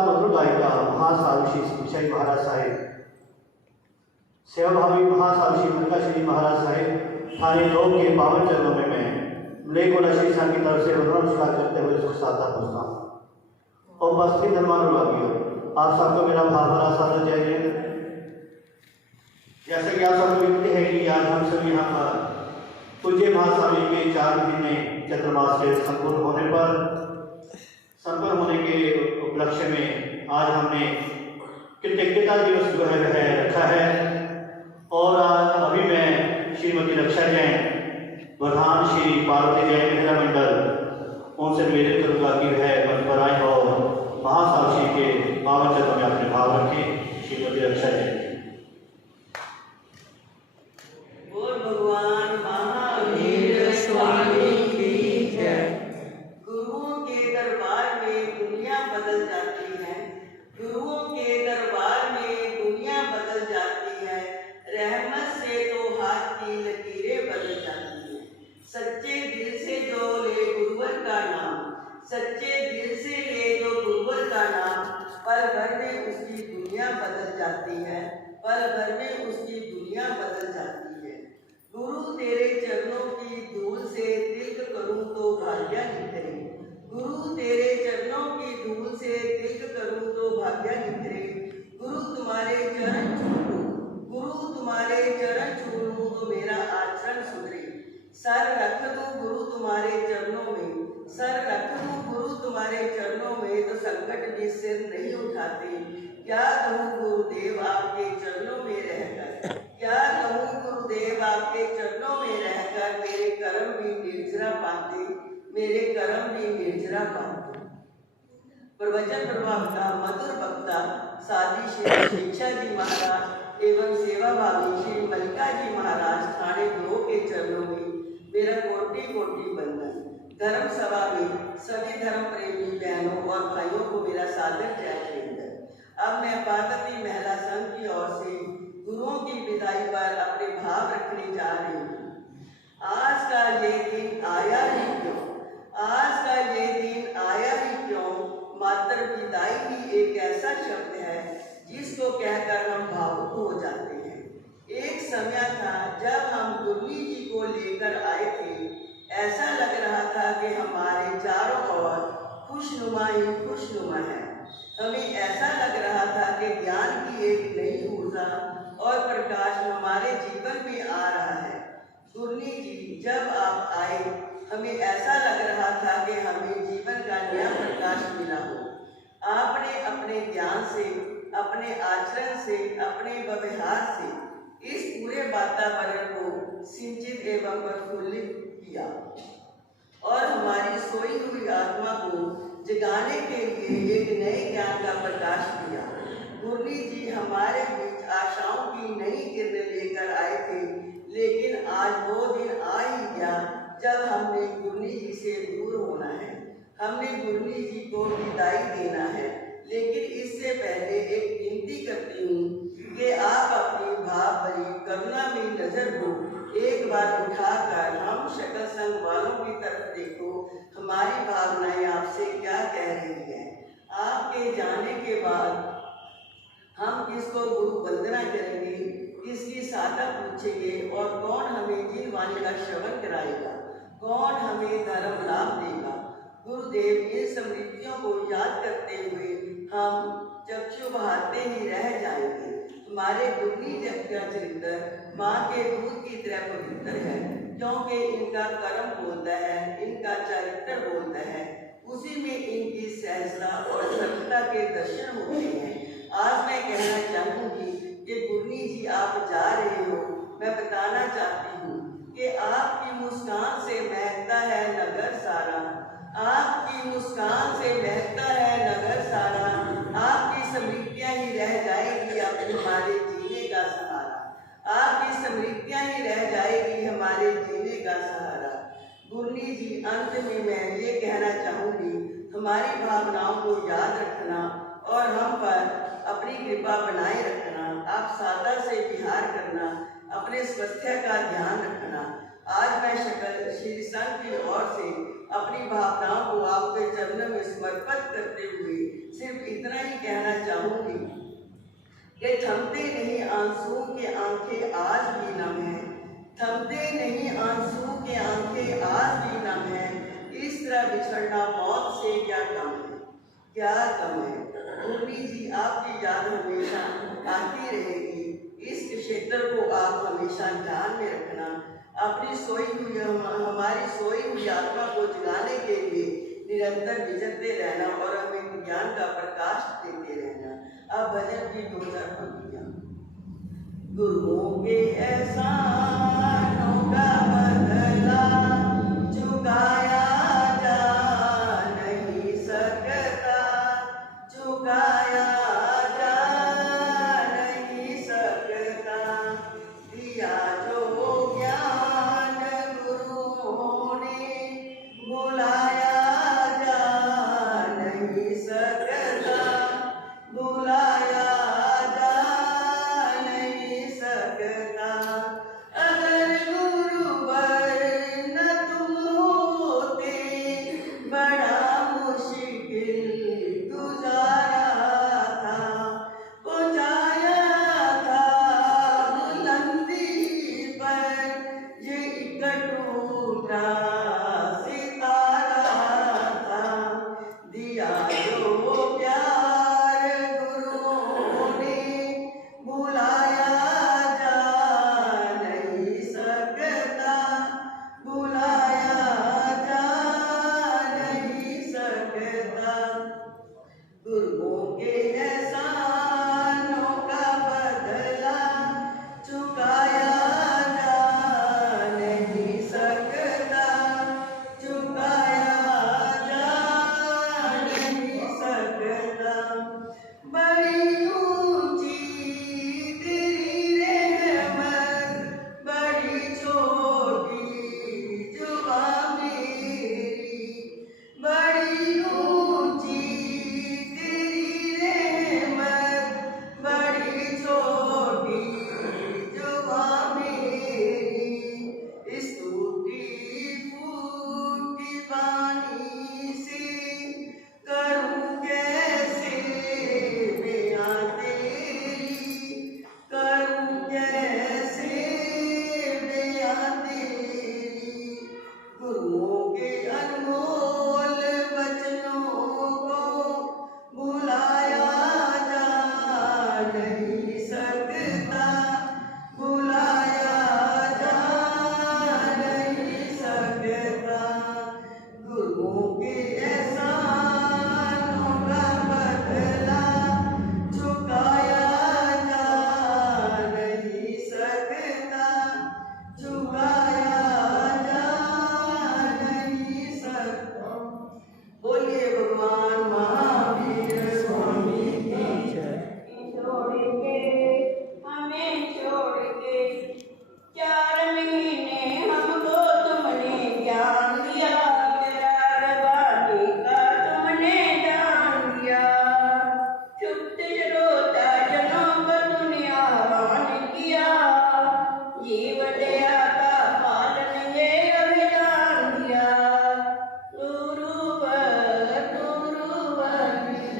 मधुर गायिका महासाधु श्री पिचाई महाराज साहेब, सेवाभावी महासाधु श्री मल्लिकाश्री महाराज साहेब थाने 2 के पावन चरणों में मैं मलेकोला श्री संघ की तरफ से वंदना नमस्कार करते हुए सुख साधा पूछता हूँ। और उपस्थित धर्मानुरागियों, आप सबको मेरा भाव भरा सादर जय हिंद। जैसे कि आप सब विनती है कि आज हम सभी यहाँ पर पूज्य महास्वामी के 4 महीने चतुर्मास के संपूर्ण होने के उपलक्ष्य में आज हमने कृतज्ञता दिवस जो है वह रखा है। और आज अभी मैं श्रीमती रक्षा जैन प्रधान श्री पार्वती जैन महिला मंडल उनसे निवेदन करूँगा कि वह मंच पर आए और महासाधु श्री के पावन चरणों में अपने भाव रखें। श्रीमती रक्षा जैन। भगवान महावीर स्वामी की जय। गुरुओं के दरबार में दुनिया बदल जाती है, गुरुओं के दरबार में दुनिया बदल जाती है। रहमत से तो हाथ की लकीरें बदल जाती हैं। सच्चे दिल से जो ले गुरुवर का नाम, सच्चे दिल से ले जो गुरुवर का नाम, पल भर में उसकी दुनिया बदल जाती है, पल भर में उसकी दुनिया बदल जाती है। गुरु तेरे चरणों की धूल से तिलक करूं तो भाग्य निखरे, गुरु तेरे चरणों की धूल से तिलक करूं तो भाग्य निखरे। गुरु तुम्हारे चरण छू लूं, गुरु तुम्हारे चरण छू लूं तो मेरा आचरण सुधरे। सर रख दूं गुरु तुम्हारे चरणों में, सर रख दूं गुरु तुम्हारे चरणों में तो संकट भी सिर नहीं उठाते। क्या कहूँ गुरुदेव आपके चरणों में रहकर, क्या कहूँ गुरुदेव आपके चरणों में रहकर, मेरे कर्म भी निर्जरा पाते, मेरे कर्म भी निर्जरा पाते। प्रवचन प्रभावता मधुर वक्ता साधी श्री शिक्षा जी महाराज एवं सेवा भावी श्री मल्लिका जी महाराज थाने 2 के चरणों में मेरा कोटि कोटि वंदन। धर्म सभा में सभी धर्म प्रेमी बहनों और भाइयों को मेरा सादर जय हिंद। अब मैं पार्वती महिला संघ की ओर से गुरुओं की विदाई पर अपने भाव रखने जा रही हूँ। आज का ये दिन आया ही क्यों, आज का ये दिन आया ही क्यों। मात्र विदाई ही एक ऐसा शब्द है जिसको कहकर हम भावुक हो जाते हैं। एक समय था जब हम गुरनी जी को लेकर आए थे, ऐसा लग रहा था कि हमारे चारों ओर खुशनुमा ही खुशनुमा है। हमें ऐसा लग रहा था कि ज्ञान की एक नई ऊर्जा और प्रकाश हमारे जीवन में आ रहा है। गुरनी जी जब आप आए, हमें ऐसा लग रहा था कि हमें जीवन का नया प्रकाश मिला हो। आपने अपने ज्ञान से, अपने आचरण से, अपने व्यवहार से इस पूरे वातावरण को सिंचित एवं प्रफुल्लित किया और हमारी सोई हुई आत्मा को जगाने के लिए एक नए ज्ञान का प्रकाश दिया। गुरनी जी हमारे बीच आशाओं की नई किरणें लेकर आए थे, लेकिन आज वो दिन आ ही गया जब हमने गुरनी जी से दूर होना है, हमने गुरनी जी को विदाई देना है। लेकिन इससे पहले एक विनती करती हूँ कि आप अपनी भाव भरी करुणा में नजर को एक बार उठाकर हम शकल संघ वालों की तरफ देखो, हमारी भावनाएं आपसे क्या कह रही हैं। आपके जाने के बाद हम किसको गुरु वंदना करेंगे, किसकी साधा पूछेंगे और कौन हमें जिन वाणी का श्रवण कराएगा, कौन हमें धर्म लाभ देगा। गुरुदेव इन स्मृतियों को याद करते हुए हम चक्षु बहाते ही रह जाएंगे। हमारे गुरनी जग का चरित्र माँ के दूध की तरह पवित्र है, क्योंकि इनका कर्म बोलता है, इनका चरित्र बोलता है, उसी में इनकी सहजता और सरलता के दर्शन होते हैं। आज मैं कहना चाहूँगी कि गुरनी जी आप जा रहे हो, मैं बताना चाहती हूँ कि आपकी मुस्कान से महकता है नगर सारा, आपकी मुस्कान से महकता है नगर सारा। आपकी स्मृतियाँ ही रह जाएगी अब हमारे जीने का सहारा, आपकी स्मृतियाँ ही रह जाएगी हमारे जीने का सहारा। गुरनी जी अंत में मैं ये कहना चाहूँगी, हमारी भावनाओं को याद रखना और हम पर अपनी कृपा बनाए रखना, आप सादा से विहार करना, अपने स्वास्थ्य का ध्यान रखना। आज मैं शकल श्री संघ की ओर से अपनी भावनाओं को आपके चरणों में समर्पित करते हुए सिर्फ इतना ही कहना चाहूंगी कि थमते नहीं आंसू के आंखें आज भी नम है, थमते नहीं आंसू के आंखें आज भी नम है। इस तरह बिछड़ना मौत से क्या कम है, क्या कम है। पूर्णी जी आपकी याद हमेशा आती रहेगी। इस क्षेत्र को आप हमेशा ध्यान में रखना। अपनी सोई हुई हमारी सोई हुई आत्मा को जगाने के लिए निरंतर विचरते रहना और हमें ज्ञान का प्रकाश देते रहना। अब भजन की 2 चार पंक्तियां। गुरुओं के एहसानों का बदला चुकाया जा नहीं सकता, चुकाया जा नहीं सकता। दिया जो ज्ञान गुरुओं ने बुलाया जा नहीं सकता, बुलाया जा नहीं सकता। अगर गुरुवर न तुम होते बड़ा मुश्किल गुजारा था, पहुंचाया था बुलंदी पर ये इकट्ठा सितारा था। दिया जो प्यार गुरुओं ने बुलाया जा नहीं सकता, बुलाया जा नहीं सकता। गुरुओं के एहसानों का बदला चुकाया जा नहीं सकता, चुकाया जा नहीं सकता। बड़ी ऊंची तेरी रहमत, बड़ी छोटी जुबान मेरी, बड़ी ऊंची तेरी रहमत, बड़ी छोटी जुबान मेरी। इस टूटी फूटी वाणी से करूं कैसे बयां तेरी, करूं कैसे बयां तेरी। गुरुओं के अनमोल वचनों को बुलाया जा नहीं सकता, बुलाया जा नहीं सकता। गुरुओं के एहसानों का बदला चुकाया जा नहीं सकता, चुकाया जा नहीं सकता। बोलिए भगवान महावीर स्वामी की जय। छोड़ के हमें छोड़ के 4 महीने हमको तुमने ज्ञान दिया, तेरा रवानी का तुमने जान दिया। चुप्त रोता जनों को तूने आह्वान किया, जीवन दया का पालन ये अभियान दिया। गुरुवर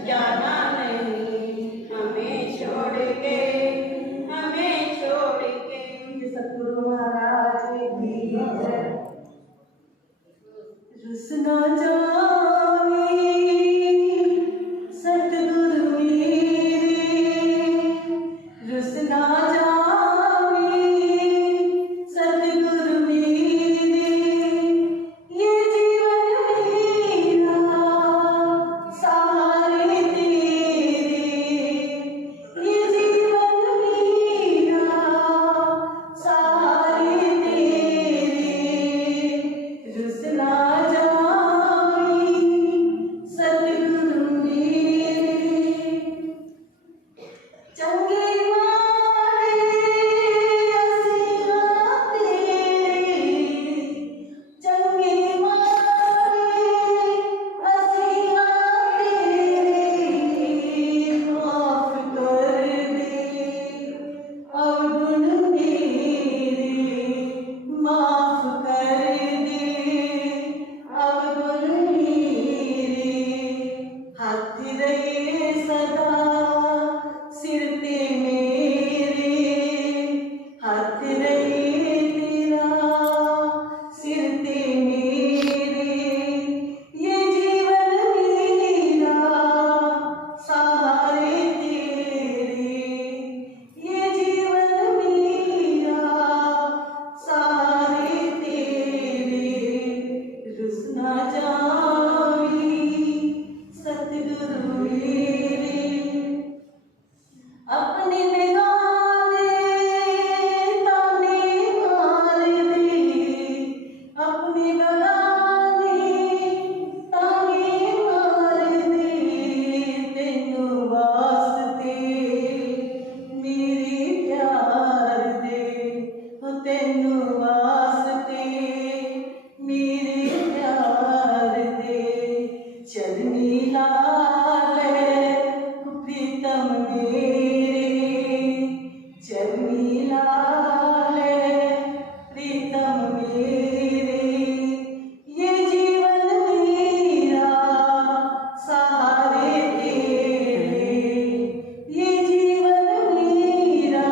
जाना नहीं हमें छोड़ के, हमें छोड़ के। सतगुरु महाराज की जय। रुसना जावे सतगुरु मेरे, रुसना जावे सतगुरु मेरे। ये जीवन मेरा सहारे तेरे, ये जीवन मेरा सहारे तेरे। रुसना जावे मेरे, ये जीवन मेरा सहारे तेरे, ये जीवन मेरा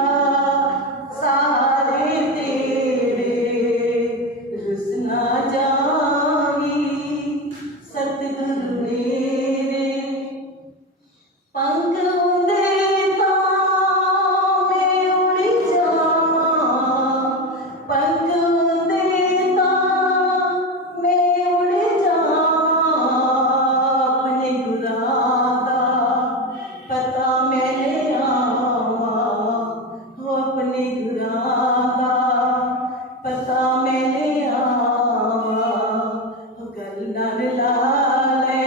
सहारे तेरे, रुस ना जावी सतगुरु मेरे। पंख उड़े तां मैं उड़ जावां, पंख उड़े तां मैं उड़ जावां, अपने गुरां दा पता मैंने आवां, हो अपने गुरां दा पता मैंने आवां, हो गल नाल ला ले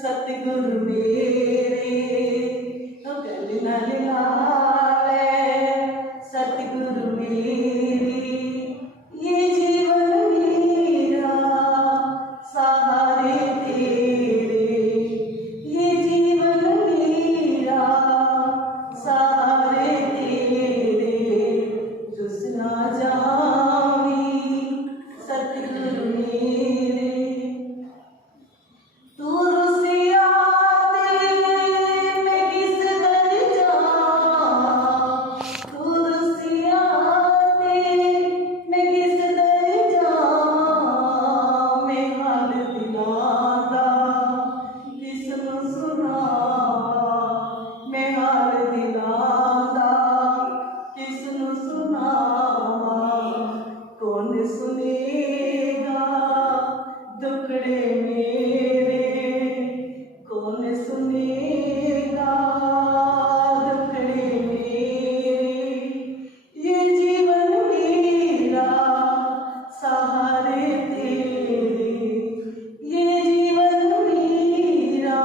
सतगुरु मेरे, हो गल नाल ला ले सतगुरु मेरे, ये जीवन मेरा सहारे तेरे, ये जीवन मेरा सहारे तेरे, रुस ना जावी सतगुरु मेरे। तू रुसिया ते मैं किस दर जावां, तू रुसिया ते मैं किस दर जावां, मैं हाल दिलां दा किस नूं सुनावां, मैं हाल दिलां दा किस नूं सुनावां, कौन सुनेगा दुखड़े मेरे, कौन सुनेगा दुखड़े मेरे, ये जीवन मेरा सहारे तेरे, ये जीवन मेरा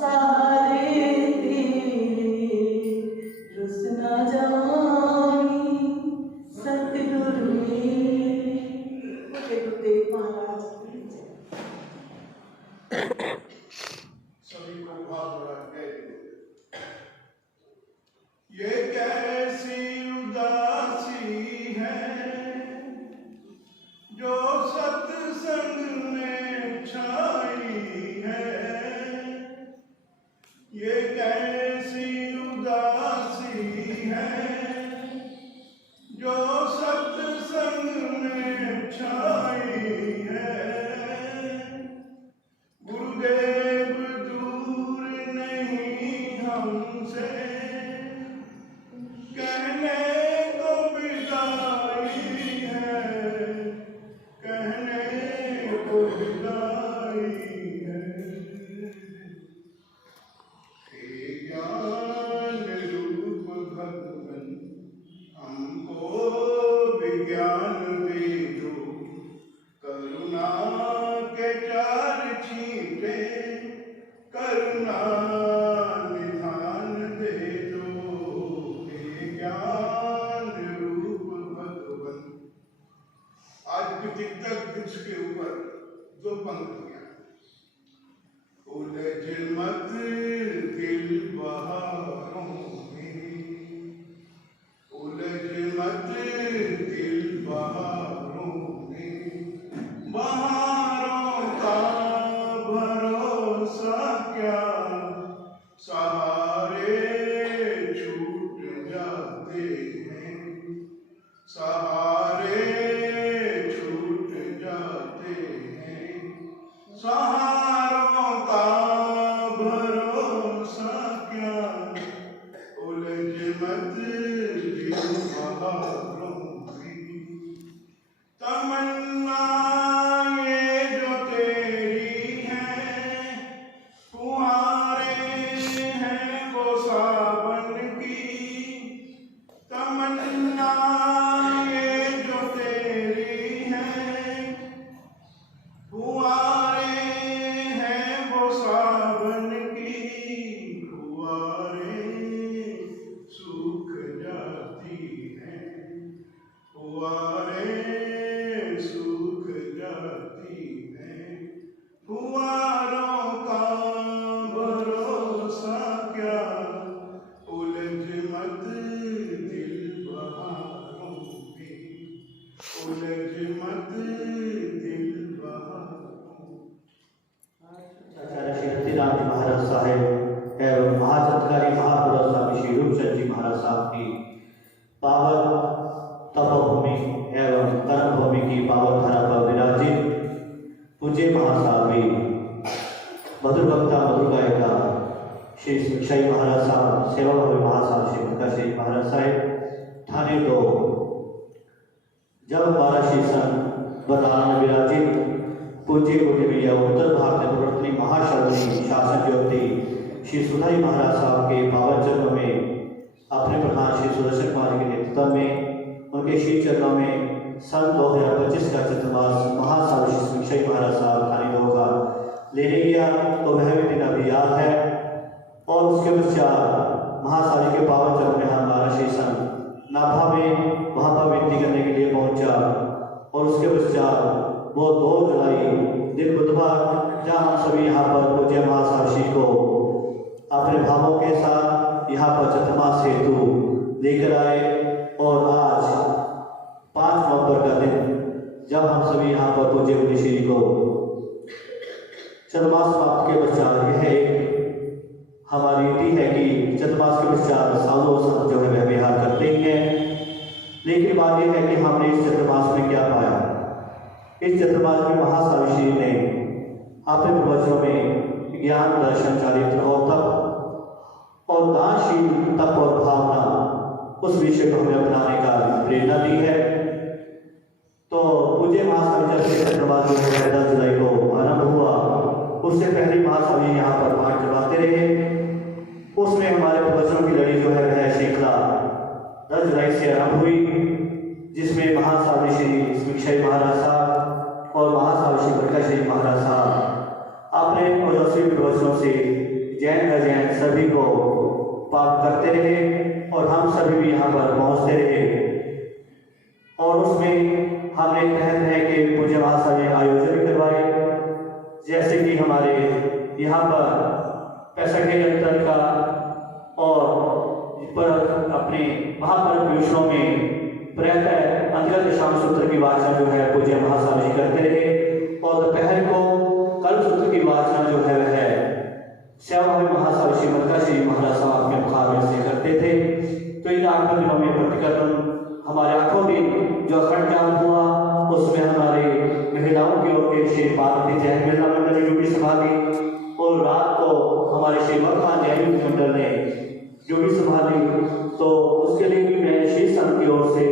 सहारे तेरे, रुस ना जावी सतगुरु मेरे। गुरुदेव महाराज की जय। सभी को भाव रखे। ये कैसी उदासी है जो सत्संग में छाई है, ये कैसी उदासी है जो सत्संग में छाई है। गुरुदेव दूर नहीं हमसे, कहने को विदाई है, कहने को विदाई है। हे ज्ञान रूप भगवन हमको विज्ञान दे दो, करुणा के चार छींटे करुणा निधान दे दो। हे ज्ञान रूप भगवन। आज पितृतक वृक्ष के ऊपर दो पंक्तियां। उलझ मत दिल बहारों में, उलझ मत दिल बहारों में, बहारों का भरोसा क्या, सहारे छूट जाते हैं, सहारे छूट जाते हैं, सहारों का भरोसा उलझ मत दिल बहारों। आचार्य श्री रतिराम जी महाराज साहेब एवं महाचंद्रकारी महापुरुष स्वामी श्री रूपचंद जी महाराज साहब की पावन तपोभूमि एवं कर्मभूमि की पावन धरा पर विराजित पूज्य महासावी मधुर वक्ता मधुर गायिका श्री सुखशाही महाराज साहब सेवा भावी महासाहब श्री मुक्ताश्री महाराज साहेब ठाणे 2 जब 12 सन बदान विराजित पूज्य भैया उत्तर भारत प्रवर्तनी महाशरणी शासन ज्योति श्री सुधाई महाराज साहब के पावन चरणों में अपने प्रधान श्री सुदर्शन कुमार के नेतृत्व में उनके श्री चरणों में सन 2025 का चतुर्मास महासावी श्री सुखशाही महाराज साहब ठाणे 2 का लेने गया तो वह भी दिन अभी याद है। और उसके पश्चात महासावी के पावन चरण में हम 12 सन नाभा में वहाँ पर विनती करने के लिए पहुँचा और उसके पश्चात वो 2 जुलाई दिन बुधवार जहाँ हम सभी यहाँ पर पूज्य महासावी श्री को अपने भावों के साथ यहाँ पर चतुर्मास हेतु लेकर आए और आज 5 नवंबर का दिन जब हम सभी यहाँ पर पूज्य मुनि श्री को चतुर्मास समाप्त के पश्चात यह हमारी रीति है कि चतुर्मास के पश्चात सालों संत जो है वह विहार करते ही हैं। लेकिन बात यह है कि हमने इस चतुर्मास में क्या पाया। इस चतुर्मास में महासावी श्री ने अपने प्रवचनों में ज्ञान दर्शन चारित्र और तप और दानशील तप और भावना उस विषय को हमें अपनाने का प्रेरणा दी है। तो पूज्य महासावी जब से चतुर्मास जो है 10 जुलाई को आरंभ हुआ उससे पहले महासावी यहाँ पर पाठ करवाते रहे। उसमें हमारे प्रवचनों की लड़ी जो है वह श्रृंखला 10 जुलाई से आरंभ हुई जिसमें महासावी श्री सुखशाही महाराज साहब और महासावी श्री प्रकाश महाराज साहब अपने ओजस्वी प्रवचनों से जैन अजैन सभी को पाठ करते रहे और हम सभी भी यहाँ पर पहुँचते रहे। और उसमें हमने तरह के पूज्य महासावी आयोजन भी करवाए जैसे कि हमारे यहाँ पर 65 अंतर का और पर अपने महापर्व विषयों में प्रायतः अंतर्गत शाम सूत्र की वाचना जो है पूज्य महासावी जी करते रहे और दोपहर को कल सूत्र की वाचना जो है वह सेवा महासावी श्री मुक्ताश्री महाराज साहब के मुखारबिन से करते थे। तो इन 8 दिनों में प्रतिक्रमण हमारे 8 दिन जो अखंड जाप हुआ उसमें हमारे महिलाओं की ओर के श्री पार्वती जैन महिला मंडल ने ड्यूटी संभाली और रात को हमारे श्री वर्धमान जैन मंडल ने ड्यूटी संभाली। तो उसके लिए भी मैं श्री संघ की ओर से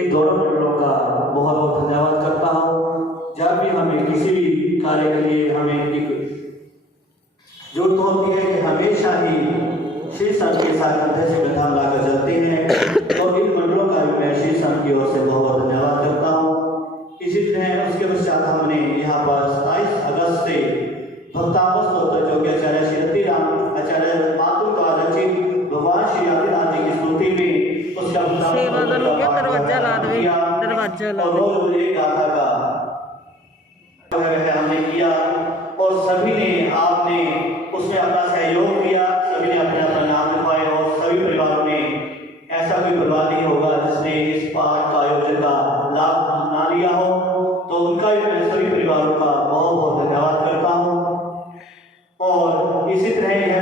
इन दोनों मंडलों का बहुत बहुत धन्यवाद करता हूँ। जब भी हमें किसी भी कार्य के लिए हमें एक जरूरत होती है कि हमेशा ही श्री संघ के साथ कंधे से कंधा मिलाकर चलते हैं और इन मंडलों का भी मैं श्री संघ की ओर से बहुत धन्यवाद करता हूँ। इसी तरह उसके पश्चात हमने यहाँ पर 27 अगस्त से भक्तावस स्तोत्र जो कि आचार्य श्री रतिराम आचार्य मातुल का रचित भगवान श्री आदिनाथ जी की स्तुति में उसका सेवा करोगे दरवाजा ला दो दरवाजा ला दो और एक गाथा का हमने किया और सभी ने आपने उसमें अपना सहयोग दिया। सभी ने अपने अपना नाम लिखवाए और सभी परिवारों ने ऐसा कोई परिवार नहीं होगा जिसने इस पाठ का आयोजन का लाभ ना लिया हो। तो उनका भी मैं सभी परिवारों का बहुत बहुत धन्यवाद करता हूँ। और इसी तरह यह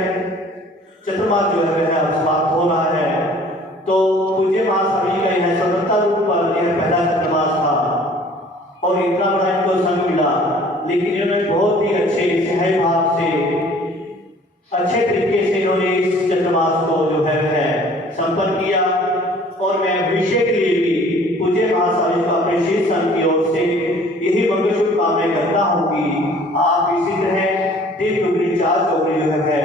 चतुर्मास जो है अब समाप्त हो रहा है। तो पूज्य महासावी जी का यह स्वतंत्रता रूप पर यह पहला चतुर्मास था और इतना बड़ा इनको संग मिला, लेकिन इन्होंने बहुत ही अच्छे सहज भाव से अच्छे तरीके से इन्होंने इस चतुर्मास को जो है वह संपन्न किया। और मैं भविष्य के लिए भी पूज्य महासावी को अपने श्री संघ की ओर से यही मंगल शुभकामनाएं करता हूँ कि आप इसी तरह दिन दुगनी चार चौगनी जो है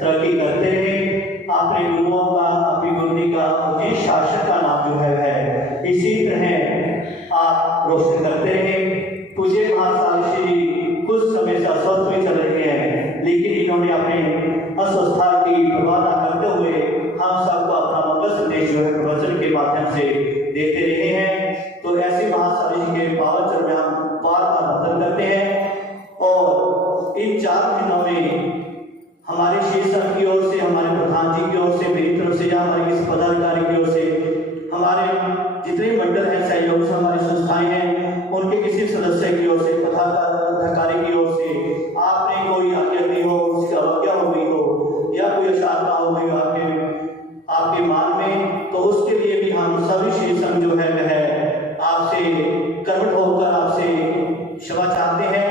तरक्की करते रहे। अपने गुरुओं का अपनी गुरुनी का जिस शासक का नाम जो है इसी तरह आप रोशन करते रहे। पूज्य महासावी श्री कुछ समय से अस्वस्थ में चल रहे हैं, लेकिन इन्होंने अपने अस्वस्थता की परवाह न करते हुए हम सबको अपना मंगल संदेश जो है प्रवचन के माध्यम से देते रहे हैं। तो ऐसे महासावी जी के पावन चरण में हम बार बार वंदन करते हैं। और इन 4 दिनों में हमारे श्री संघ की ओर से, हमारे प्रधान जी की ओर से, मेरी तरफ से या हमारे किसी पदाधिकारी की ओर से, हमारे जितने मंडल हैं सहयोग से हमारी संस्थाएं करवट होकर आपसे क्षमा चाहते हैं।